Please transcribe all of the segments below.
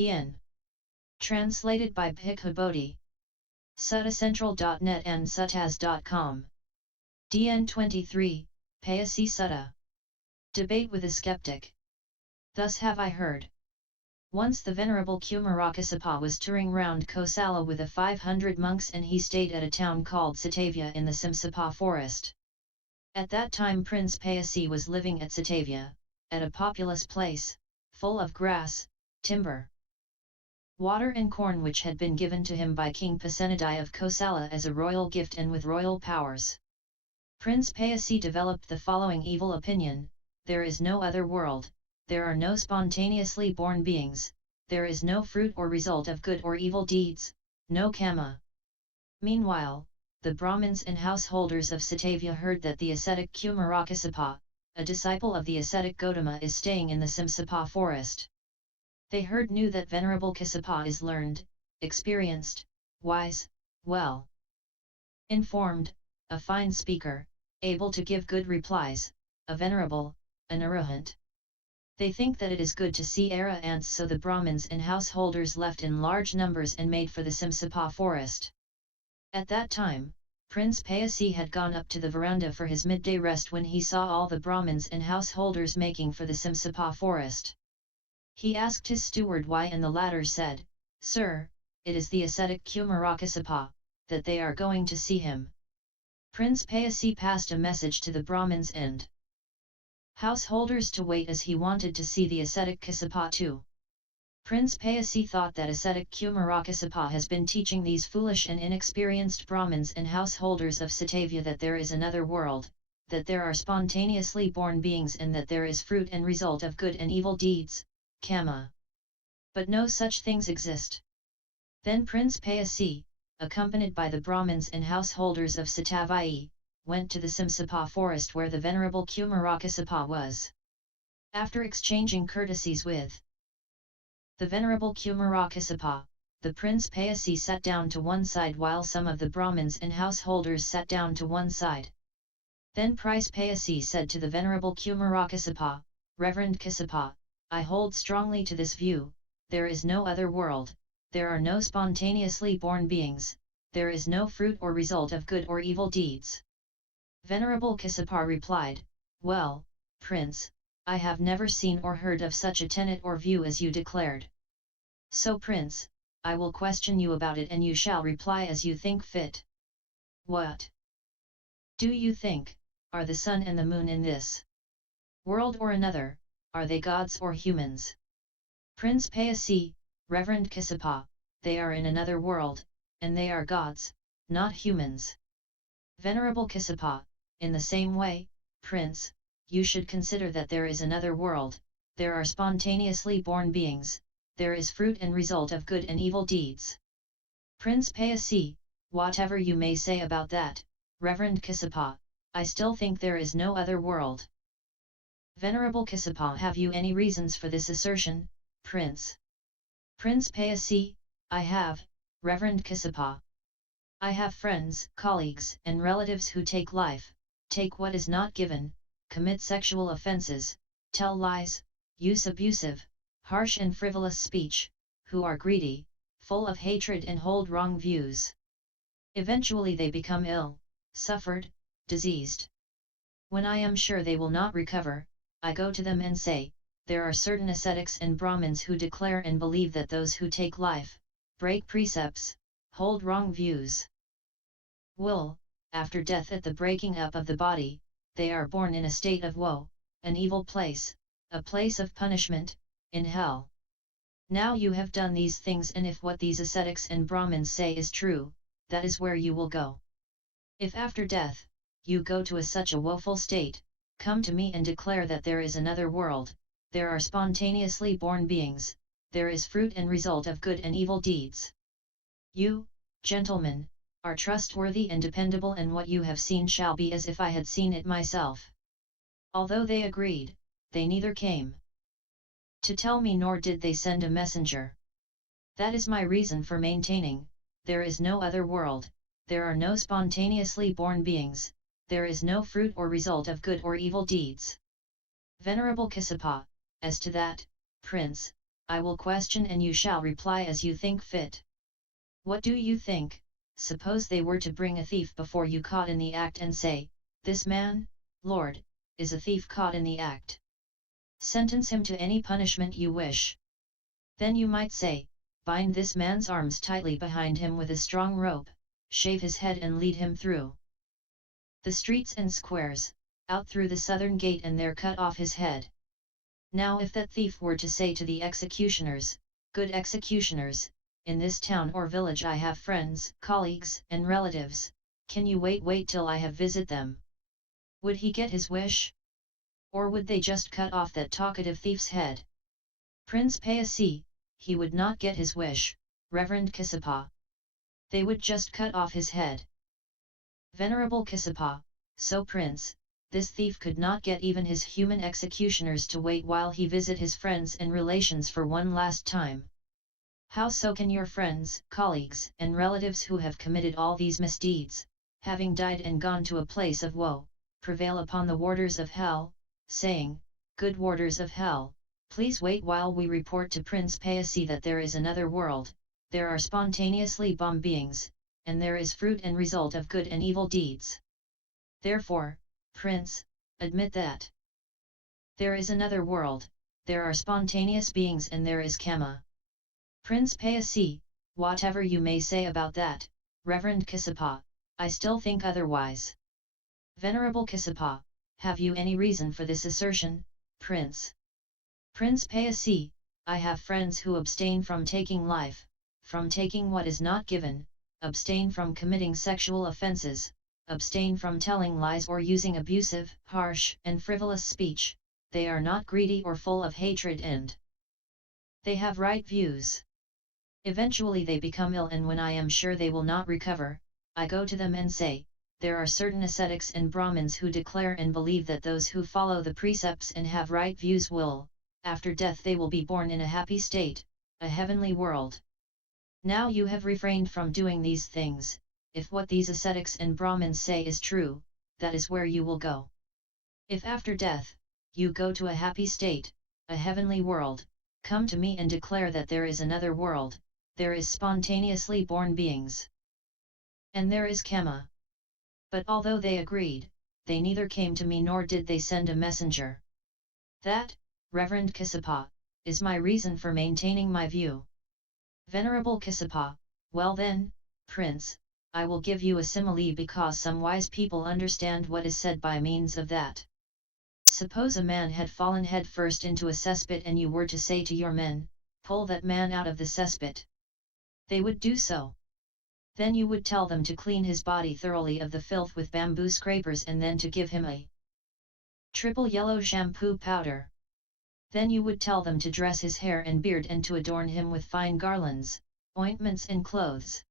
Ian. Translated by Bhikkhu Bodhi. Suttacentral.net and suttas.com. DN 23, Payasi Sutta. Debate with a skeptic. Thus have I heard. Once the Venerable Kassapa was touring round Kosala with 500 monks, and he stayed at a town called Setavya in the Simsapa forest. At that time Prince Payasi was living at Setavya, at a populous place, full of grass, timber, water and corn, which had been given to him by King Pasenadi of Kosala as a royal gift and with royal powers. Prince Payasi developed the following evil opinion: there is no other world, there are no spontaneously born beings, there is no fruit or result of good or evil deeds, no karma. Meanwhile, the Brahmins and householders of Setavya heard that the ascetic Kassapa, a disciple of the ascetic Gautama, is staying in the Simsapa forest. They knew that Venerable Kassapa is learned, experienced, wise, well informed, a fine speaker, able to give good replies, a venerable, an arahant. They think that it is good to see arahants, so the Brahmins and householders left in large numbers and made for the Simsapa forest. At that time, Prince Payasi had gone up to the veranda for his midday rest when he saw all the Brahmins and householders making for the Simsapa forest. He asked his steward why, and the latter said, "Sir, it is the ascetic Kassapa, that they are going to see him." Prince Payasi passed a message to the Brahmins and householders to wait, as he wanted to see the ascetic Kassapa too. Prince Payasi thought that ascetic Kassapa has been teaching these foolish and inexperienced Brahmins and householders of Setavya that there is another world, that there are spontaneously born beings, and that there is fruit and result of good and evil deeds, karma. But no such things exist. Then Prince Payasi, accompanied by the Brahmins and householders of Setavya, went to the Simsapa forest where the Venerable Kassapa was. After exchanging courtesies with the Venerable Kassapa, the Prince Payasi sat down to one side while some of the Brahmins and householders sat down to one side. Then Prince Payasi said to the Venerable Kassapa, "Reverend Kassapa, I hold strongly to this view, there is no other world, there are no spontaneously born beings, there is no fruit or result of good or evil deeds." Venerable Kassapa replied, "Well, Prince, I have never seen or heard of such a tenet or view as you declared. So Prince, I will question you about it, and you shall reply as you think fit. What do you think, are the sun and the moon in this world or another, are they gods or humans?" Prince Payasi, "Reverend Kassapa, they are in another world, and they are gods, not humans." Venerable Kassapa, "In the same way, Prince, you should consider that there is another world, there are spontaneously born beings, there is fruit and result of good and evil deeds." Prince Payasi, "Whatever you may say about that, Reverend Kassapa, I still think there is no other world." Venerable Kassapa, "Have you any reasons for this assertion, Prince?" Prince Payasi, "I have, Reverend Kassapa. I have friends, colleagues, and relatives who take life, take what is not given, commit sexual offences, tell lies, use abusive, harsh and frivolous speech, who are greedy, full of hatred and hold wrong views. Eventually they become ill, suffered, diseased. When I am sure they will not recover, I go to them and say, there are certain ascetics and Brahmins who declare and believe that those who take life, break precepts, hold wrong views, will, after death at the breaking up of the body, they are born in a state of woe, an evil place, a place of punishment, in hell. Now you have done these things, and if what these ascetics and Brahmins say is true, that is where you will go. If after death, you go to such a woeful state, come to me and declare that there is another world, there are spontaneously born beings, there is fruit and result of good and evil deeds. You, gentlemen, are trustworthy and dependable, and what you have seen shall be as if I had seen it myself." Although they agreed, they neither came to tell me nor did they send a messenger. That is my reason for maintaining, there is no other world, there are no spontaneously born beings, there is no fruit or result of good or evil deeds. Venerable Kassapa, as to that, Prince, I will question and you shall reply as you think fit. What do you think? Suppose they were to bring a thief before you caught in the act and say, this man, Lord, is a thief caught in the act. Sentence him to any punishment you wish. Then you might say, bind this man's arms tightly behind him with a strong rope, shave his head and lead him through the streets and squares, out through the southern gate and there cut off his head. Now if that thief were to say to the executioners, good executioners, in this town or village I have friends, colleagues, and relatives, can you wait till I have visit them? Would he get his wish? Or would they just cut off that talkative thief's head? Prince Payasi, he would not get his wish, Reverend Kassapa. They would just cut off his head. Venerable Kassapa, so Prince, this thief could not get even his human executioners to wait while he visit his friends and relations for one last time. How so can your friends, colleagues, and relatives who have committed all these misdeeds, having died and gone to a place of woe, prevail upon the warders of hell, saying, good warders of hell, please wait while we report to Prince Payasi that there is another world, there are spontaneously born beings, and there is fruit and result of good and evil deeds. Therefore, Prince, admit that there is another world, there are spontaneous beings and there is karma. Prince Payasi, whatever you may say about that, Reverend Kassapa, I still think otherwise. Venerable Kassapa, have you any reason for this assertion, Prince? Prince Payasi, I have friends who abstain from taking life, from taking what is not given, abstain from committing sexual offences, abstain from telling lies or using abusive, harsh, and frivolous speech, they are not greedy or full of hatred and they have right views. Eventually they become ill and when I am sure they will not recover, I go to them and say, there are certain ascetics and Brahmins who declare and believe that those who follow the precepts and have right views will, after death they will be born in a happy state, a heavenly world. Now you have refrained from doing these things, if what these ascetics and Brahmins say is true, that is where you will go. If after death, you go to a happy state, a heavenly world, come to me and declare that there is another world, there is spontaneously born beings. And there is karma. But although they agreed, they neither came to me nor did they send a messenger. That, Reverend Kassapa, is my reason for maintaining my view. Venerable Kassapa, well then, Prince, I will give you a simile because some wise people understand what is said by means of that. Suppose a man had fallen head first into a cesspit and you were to say to your men, pull that man out of the cesspit. They would do so. Then you would tell them to clean his body thoroughly of the filth with bamboo scrapers and then to give him a triple yellow shampoo powder. Then you would tell them to dress his hair and beard and to adorn him with fine garlands, ointments and clothes.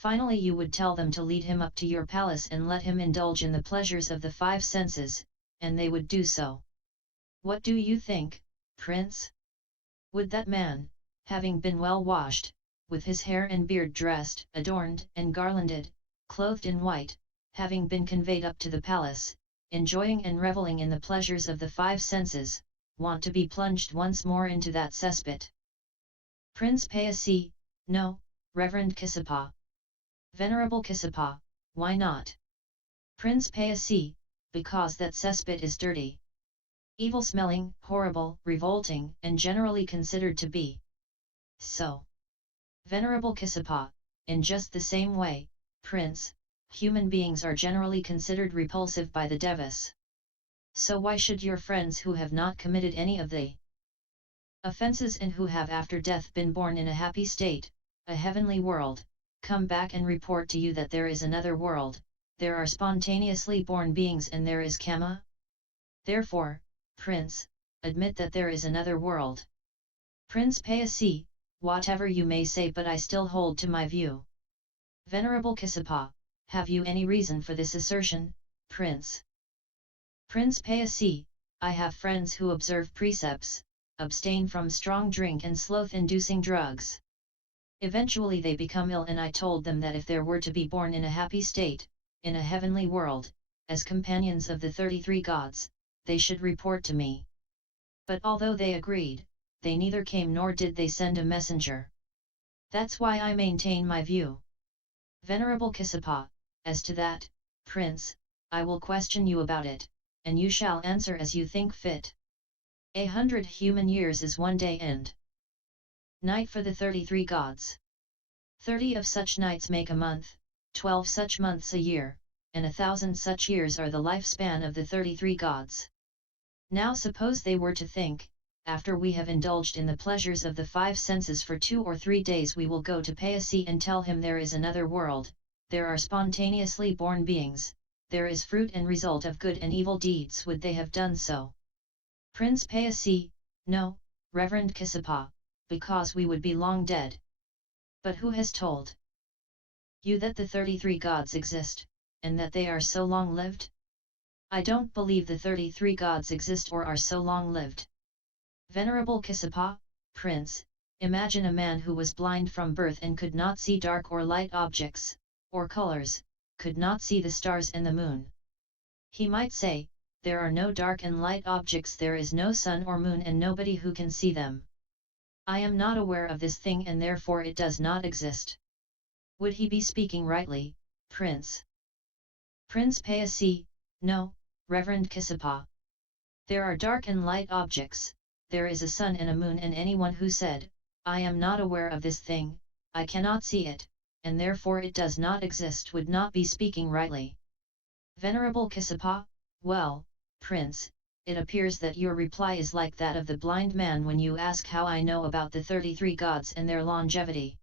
Finally you would tell them to lead him up to your palace and let him indulge in the pleasures of the five senses, and they would do so. What do you think, Prince? Would that man, having been well washed, with his hair and beard dressed, adorned and garlanded, clothed in white, having been conveyed up to the palace, enjoying and revelling in the pleasures of the five senses, want to be plunged once more into that cesspit? Prince Payasi, no, Reverend Kassapa. Venerable Kassapa, why not? Prince Payasi, because that cesspit is dirty, evil-smelling, horrible, revolting, and generally considered to be so. Venerable Kassapa, in just the same way, Prince, human beings are generally considered repulsive by the devas. So why should your friends who have not committed any of the offences and who have after death been born in a happy state, a heavenly world, come back and report to you that there is another world, there are spontaneously born beings and there is karma? Therefore, Prince, admit that there is another world. Prince Payasi, whatever you may say but I still hold to my view. Venerable Kassapa, have you any reason for this assertion, Prince? Prince Payasi, I have friends who observe precepts, abstain from strong drink and sloth-inducing drugs. Eventually they become ill and I told them that if there were to be born in a happy state, in a heavenly world, as companions of the 33 gods, they should report to me. But although they agreed, they neither came nor did they send a messenger. That's why I maintain my view. Venerable Kassapa, as to that, Prince, I will question you about it, and you shall answer as you think fit. 100 human years is one day and night for the 33 gods. 30 of such nights make a month, 12 such months a year, and 1,000 such years are the lifespan of the 33 gods. Now suppose they were to think, after we have indulged in the pleasures of the 5 senses for 2 or 3 days we will go to Payasi and tell him there is another world, there are spontaneously born beings, there is fruit and result of good and evil deeds. Would they have done so? Prince Payasi, no, Reverend Kassapa, because we would be long dead. But who has told you that the 33 gods exist, and that they are so long-lived? I don't believe the 33 gods exist or are so long-lived. Venerable Kassapa, Prince, imagine a man who was blind from birth and could not see dark or light objects, or colors, could not see the stars and the moon. He might say, there are no dark and light objects, there is no sun or moon and nobody who can see them. I am not aware of this thing and therefore it does not exist. Would he be speaking rightly, Prince? Prince Payasi, no, Reverend Kassapa. There are dark and light objects, there is a sun and a moon, and anyone who said, I am not aware of this thing, I cannot see it, and therefore it does not exist, would not be speaking rightly. Venerable Kassapa, well, Prince, it appears that your reply is like that of the blind man when you ask how I know about the 33 gods and their longevity.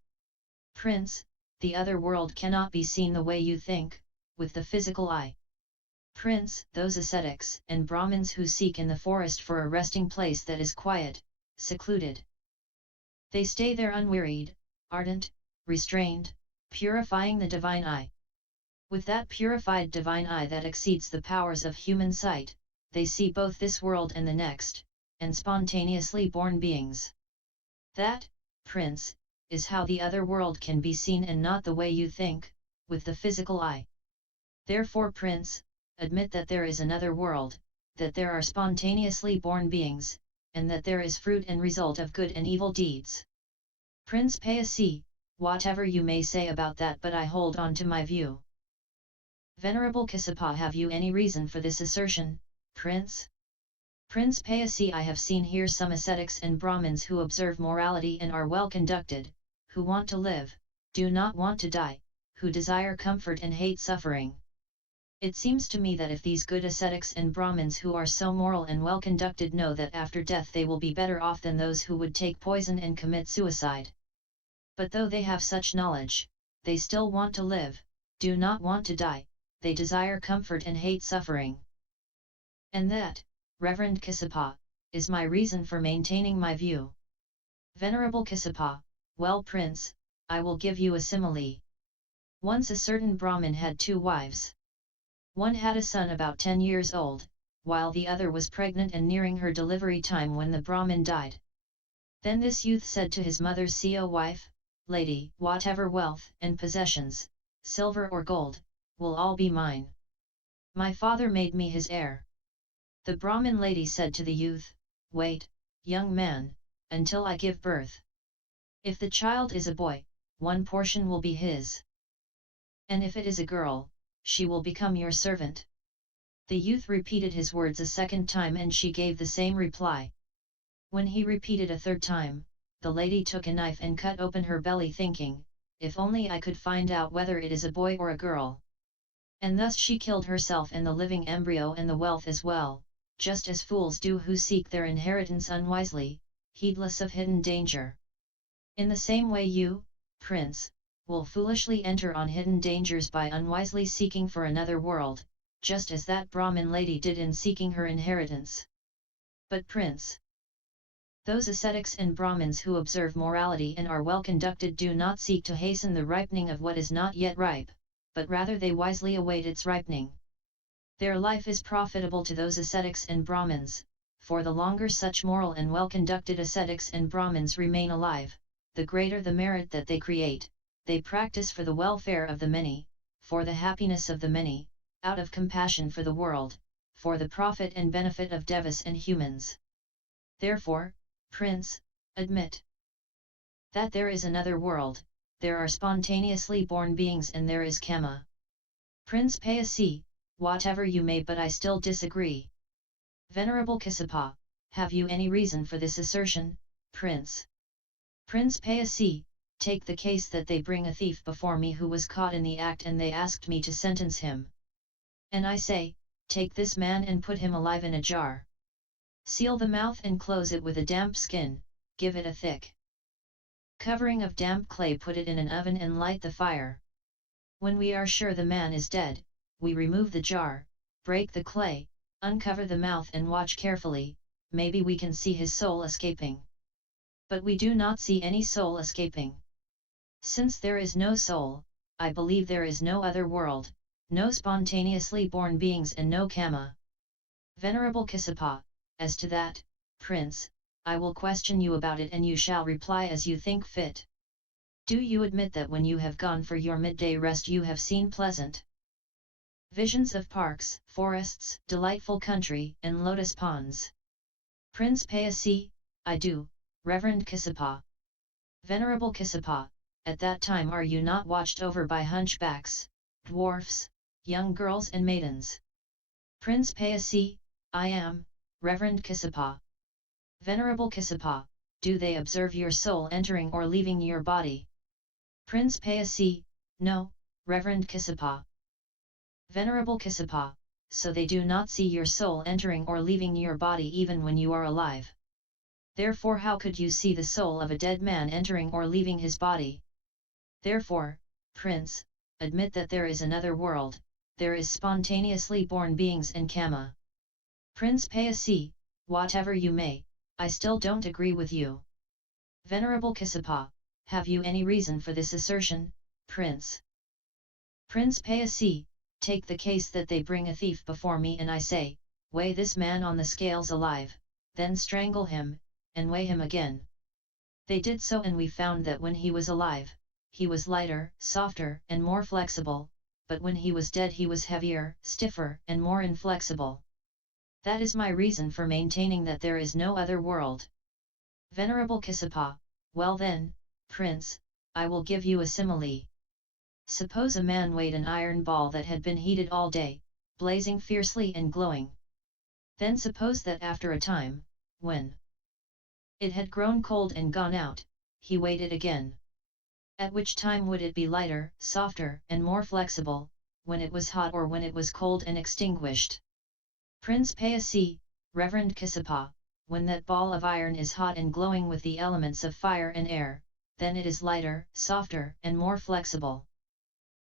Prince, the other world cannot be seen the way you think, with the physical eye. Prince, those ascetics and Brahmins who seek in the forest for a resting place that is quiet, secluded. They stay there unwearied, ardent, restrained, purifying the divine eye. With that purified divine eye that exceeds the powers of human sight, they see both this world and the next, and spontaneously born beings. That, Prince, is how the other world can be seen and not the way you think, with the physical eye. Therefore, Prince, admit that there is another world, that there are spontaneously born beings, and that there is fruit and result of good and evil deeds. Prince Payasi, whatever you may say about that, but I hold on to my view. Venerable Kassapa, have you any reason for this assertion, Prince? Prince Payasi, I have seen here some ascetics and Brahmins who observe morality and are well conducted, who want to live, do not want to die, who desire comfort and hate suffering. It seems to me that if these good ascetics and Brahmins who are so moral and well conducted know that after death they will be better off than those who would take poison and commit suicide. But though they have such knowledge, they still want to live, do not want to die, they desire comfort and hate suffering. And that, Reverend Kassapa, is my reason for maintaining my view. Venerable Kassapa, well, Prince, I will give you a simile. Once a certain Brahmin had 2 wives. One had a son about 10 years old, while the other was pregnant and nearing her delivery time when the Brahmin died. Then this youth said to his mother, "See, O wife, lady, whatever wealth and possessions, silver or gold, will all be mine. My father made me his heir." The Brahmin lady said to the youth, "Wait, young man, until I give birth. If the child is a boy, one portion will be his. And if it is a girl, she will become your servant." The youth repeated his words a second time and she gave the same reply. When he repeated a third time, the lady took a knife and cut open her belly, thinking, "If only I could find out whether it is a boy or a girl." And thus she killed herself and the living embryo and the wealth as well, just as fools do who seek their inheritance unwisely, heedless of hidden danger. In the same way you, Prince, will foolishly enter on hidden dangers by unwisely seeking for another world, just as that Brahmin lady did in seeking her inheritance. But Prince, those ascetics and Brahmins who observe morality and are well conducted do not seek to hasten the ripening of what is not yet ripe, but rather they wisely await its ripening. Their life is profitable to those ascetics and Brahmins, for the longer such moral and well conducted ascetics and Brahmins remain alive, the greater the merit that they create. They practice for the welfare of the many, for the happiness of the many, out of compassion for the world, for the profit and benefit of devas and humans. Therefore, Prince, Admit that there is another world, there are spontaneously born beings and there is Kama. Prince Payasi, whatever you may, but I still disagree. Venerable Kassapa, have you any reason for this assertion, Prince? Prince Payasi, take the case that they bring a thief before me who was caught in the act and they asked me to sentence him. And I say, take this man and put him alive in a jar. Seal the mouth and close it with a damp skin, give it a thick covering of damp clay, put it in an oven and light the fire. When we are sure the man is dead, we remove the jar, break the clay, uncover the mouth and watch carefully, maybe we can see his soul escaping. But we do not see any soul escaping. Since there is no soul, I believe there is no other world, no spontaneously born beings and no Kama. Venerable Kassapa, as to that, Prince, I will question you about it and you shall reply as you think fit. Do you admit that when you have gone for your midday rest you have seen pleasant visions of parks, forests, delightful country, and lotus ponds? Prince Payasi, I do, Reverend Kassapa. Venerable Kassapa, at that time are you not watched over by hunchbacks, dwarfs, young girls and maidens? Prince Payasi, I am, Reverend Kassapa. Venerable Kassapa, do they observe your soul entering or leaving your body? Prince Payasi, no, Reverend Kassapa. Venerable Kassapa, so they do not see your soul entering or leaving your body even when you are alive. Therefore how could you see the soul of a dead man entering or leaving his body? Therefore, Prince, admit that there is another world, there is spontaneously born beings and Kama. Prince Payasi, whatever you may, I still don't agree with you. Venerable Kassapa, have you any reason for this assertion, Prince? Prince Payasi, take the case that they bring a thief before me and I say, weigh this man on the scales alive, then strangle him, and weigh him again. They did so and we found that when he was alive, he was lighter, softer, and more flexible, but when he was dead he was heavier, stiffer, and more inflexible. That is my reason for maintaining that there is no other world. Venerable Kassapa, well then, Prince, I will give you a simile. Suppose a man weighed an iron ball that had been heated all day, blazing fiercely and glowing. Then suppose that after a time, when it had grown cold and gone out, he weighed it again. At which time would it be lighter, softer, and more flexible, when it was hot or when it was cold and extinguished? Prince Payasi, Reverend Kassapa, when that ball of iron is hot and glowing with the elements of fire and air, then it is lighter, softer, and more flexible.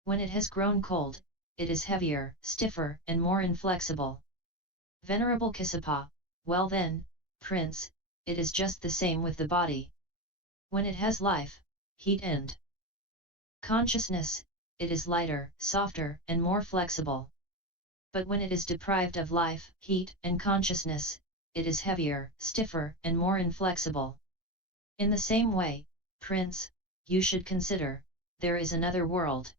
When it has grown cold, it is heavier, stiffer, and more inflexible. Venerable Kassapa, well then, Prince, it is just the same with the body. When it has life, heat and consciousness, it is lighter, softer, and more flexible. But when it is deprived of life, heat, and consciousness, it is heavier, stiffer, and more inflexible. In the same way, Prince, you should consider, there is another world.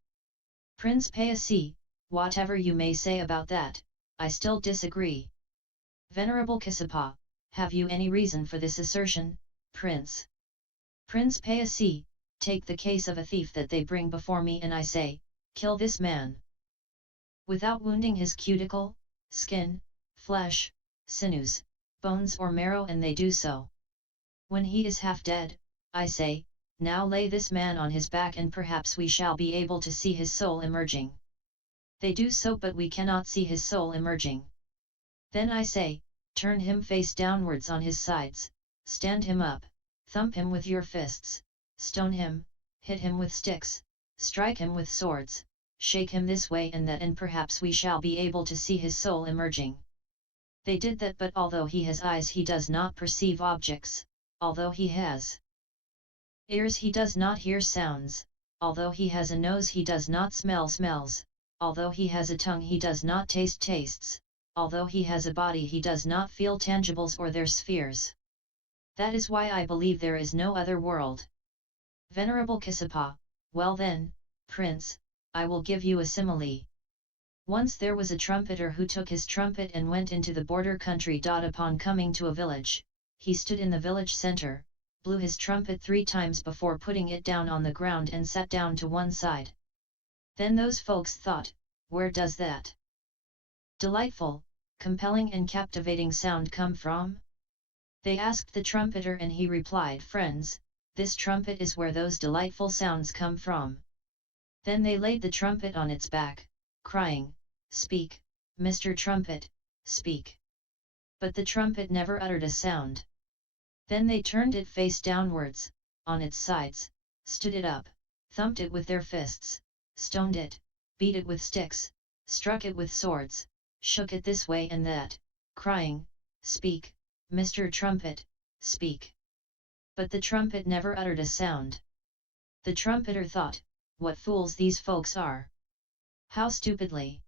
Prince Payasi, whatever you may say about that, I still disagree. Venerable Kassapa, have you any reason for this assertion, Prince? Prince Payasi, take the case of a thief that they bring before me and I say, kill this man without wounding his cuticle, skin, flesh, sinews, bones or marrow, and they do so. When he is half dead, I say, now lay this man on his back and perhaps we shall be able to see his soul emerging. They do so but we cannot see his soul emerging. Then I say, turn him face downwards on his sides, stand him up, thump him with your fists, stone him, hit him with sticks, strike him with swords, shake him this way and that and perhaps we shall be able to see his soul emerging. They did that, but although he has eyes he does not perceive objects, although he has ears he does not hear sounds, although he has a nose he does not smell smells, although he has a tongue he does not taste tastes, although he has a body he does not feel tangibles or their spheres. That is why I believe there is no other world. Venerable Kassapa, well then, Prince, I will give you a simile. Once there was a trumpeter who took his trumpet and went into the border country. Upon coming to a village, he stood in the village center, blew his trumpet 3 times before putting it down on the ground and sat down to one side. Then those folks thought, where does that delightful, compelling and captivating sound come from? They asked the trumpeter and he replied, friends, this trumpet is where those delightful sounds come from. Then they laid the trumpet on its back, crying, speak, Mr. Trumpet, speak. But the trumpet never uttered a sound. Then they turned it face downwards, on its sides, stood it up, thumped it with their fists, stoned it, beat it with sticks, struck it with swords, shook it this way and that, crying, speak, Mr. Trumpet, speak. But the trumpet never uttered a sound. The trumpeter thought, what fools these folks are! How stupidly